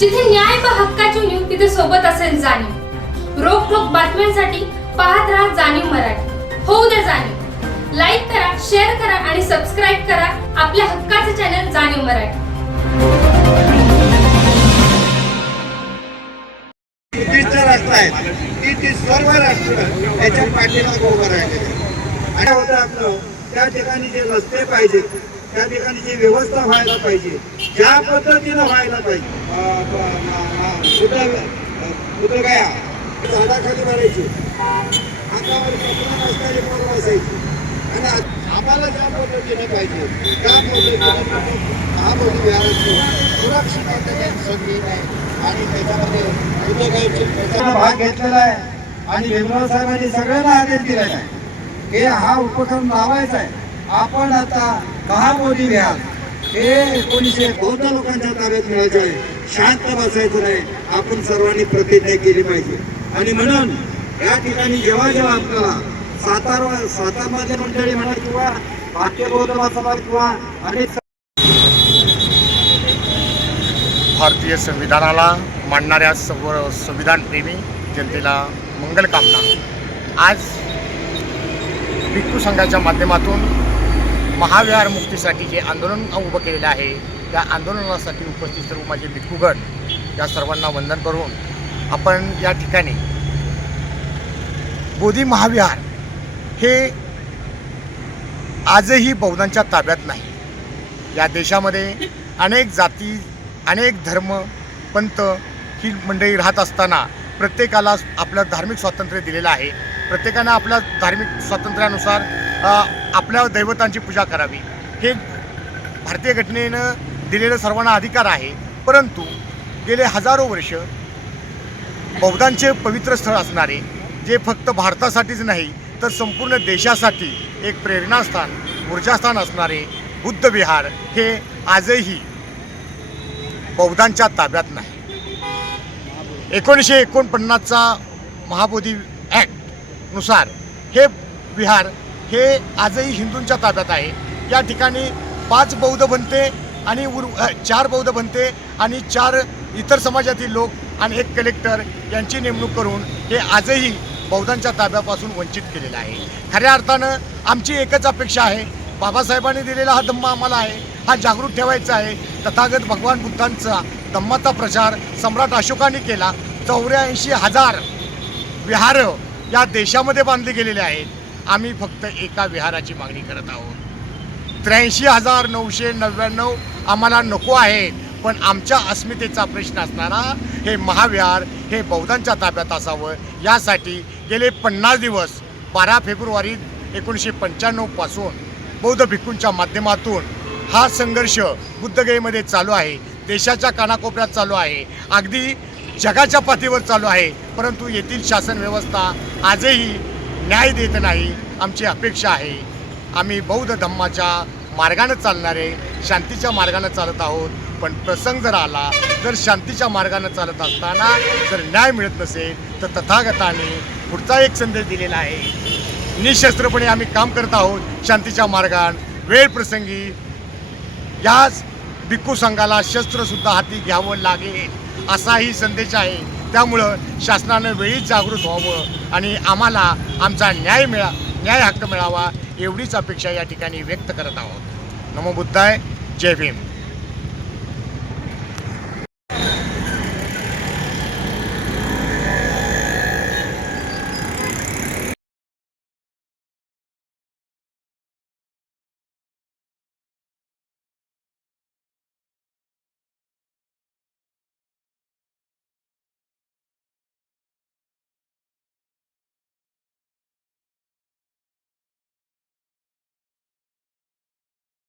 जिथे न्याय प हक्काची नीव तिथे सोबत असेल जाणीव. रोखोक बातम्यांसाठी पाहत राहा जाणीव मराठी. होऊ द्या जाणीव. लाईक करा शेअर करा आणि सबस्क्राईब करा आपल्या हक्काचे चॅनल जाणीव मराठी. आहे. ती ती सर्व राष्ट्र याच्या पाठीमागे उभं राहिलेले आणि होतं आपलं त्या ठिकाणी जे रस्ते पाहिजेत त्या ठिकाणी जी व्यवस्था व्हायला पाहिजे ज्या पद्धतीनं व्हायला पाहिजे. कुठं काय झाडाखाली पोरं असायची आणि आम्हाला ज्या पद्धतीने पाहिजे त्या पद्धतीने हा मोठी विहाराची सुरक्षित संधी आहे आणि त्याच्यामध्ये भाग घेतलेला आहे. आणि भीमराव साहेबांनी सगळ्यांना आदेश दिलेला आहे. की हा उपक्रम लावायचा आहे. आपण आता महामोदी विहार हे एकोणीसशे बौद्ध लोकांच्या ताब्यात मिळायचं आहे. शांत बसायचं नाही. आपण सर्वांनी प्रतिज्ञा केली पाहिजे. आणि म्हणून या ठिकाणी जेव्हा जेव्हा आपल्याला सातारा सातारमध्ये मंडळी म्हणा किंवा भारतीय बौद्ध महासभा किंवा अनेक भारतीय संविधानाला मानणाऱ्या सर्व संविधानप्रेमी जनतेला मंगलकामना आज भिक्खू संघाच्या माध्यमातून महाविहार मुक्तीसाठी जे आंदोलन उभं केलेलं आहे त्या आंदोलनासाठी उपस्थित सर्व माझे भिक्खूगण या सर्वांना वंदन करून आपण या ठिकाणी बोधी महाविहार हे आजही बौद्धांच्या ताब्यात नाही. या देशामध्ये अनेक जाती अनेक धर्म पंथ ही मंडळी राहत असताना प्रत्येकाला आपलं धार्मिक स्वातंत्र्य दिलेलं आहे. प्रत्येकानं आपल्या धार्मिक स्वातंत्र्यानुसार आपल्या दैवतांची पूजा करावी. हे भारतीय घटनेनं दिलेलं सर्वांना अधिकार आहे. परंतु गेले हजारो वर्ष बौद्धांचे पवित्र स्थळ असणारे जे फक्त भारतासाठीच नाही तर संपूर्ण देशासाठी एक प्रेरणास्थान ऊर्जास्थान असणारे बुद्ध विहार हे आजही बौद्धांच्या ताब्यात नाही. एकोणीसशे एकोणपन्नासचा महाबोधी ॲक्टनुसार हे विहार हे आजही हिंदूंच्या ताब्यात आहे. या ठिकाणी पाच बौद्ध बनते आणि उर चार बौद्ध बनते आणि चार इतर समाजातील लोक आणि एक कलेक्टर यांची नेमणूक करून हे आजही बौद्धांच्या ताब्यापासून वंचित केलेलं आहे. खऱ्या अर्थानं आमची एकच अपेक्षा आहे. बाबासाहेबांनी दिलेला हा धम्म आम्हाला आहे. हा जागृत ठेवायचा आहे. तथागत भगवान बुद्धांचा धम्माचा प्रचार सम्राट अशोकाने केला. चौऱ्याऐंशी हजार विहार या देशामध्ये बांधले गेलेले आहेत. आम्ही फक्त एका विहाराची मागणी करत आहोत. त्र्याऐंशी हजार नऊशे नव्याण्णव आम्हाला नको आहेत पण आमच्या अस्मितेचा प्रश्न असणारा हे महाविहार हे बौद्धांच्या ताब्यात असावं. यासाठी गेले पन्नास दिवस बारा फेब्रुवारी एकोणीसशे पंच्याण्णवपासून बौद्ध भिक्खूंच्या माध्यमातून हा संघर्ष बुद्धगयेमध्ये चालू आहे. देशाच्या कानाकोपऱ्यात चालू आहे. अगदी जगाच्या पातळीवर चालू आहे. परंतु येथील शासन व्यवस्था आजही न्याय देत नाही आमची अपेक्षा आहे. आम्ही बौद्ध धम्माच्या मार्गानं चालणारे शांतीच्या मार्गानं चालत आहोत. पण प्रसंग जर आला जर शांतीच्या मार्गानं चालत असताना जर न्याय मिळत नसेल तर तथागताने पुढचा एक संदेश दिलेला आहे. निशस्त्रपणे आम्ही काम करत आहोत शांतीच्या मार्गान. वेळ प्रसंगी याच भिक्खू संघाला शस्त्रसुद्धा हाती घ्यावं लागेल असाही संदेश आहे. त्यामुळं शासनानं वेळीच जागृत व्हावं आणि आम्हाला आमचा न्याय मिळा न्याय हक्क मिळावा एवढीच अपेक्षा या ठिकाणी व्यक्त करत आहोत. नमो बुद्धाय जय भीम.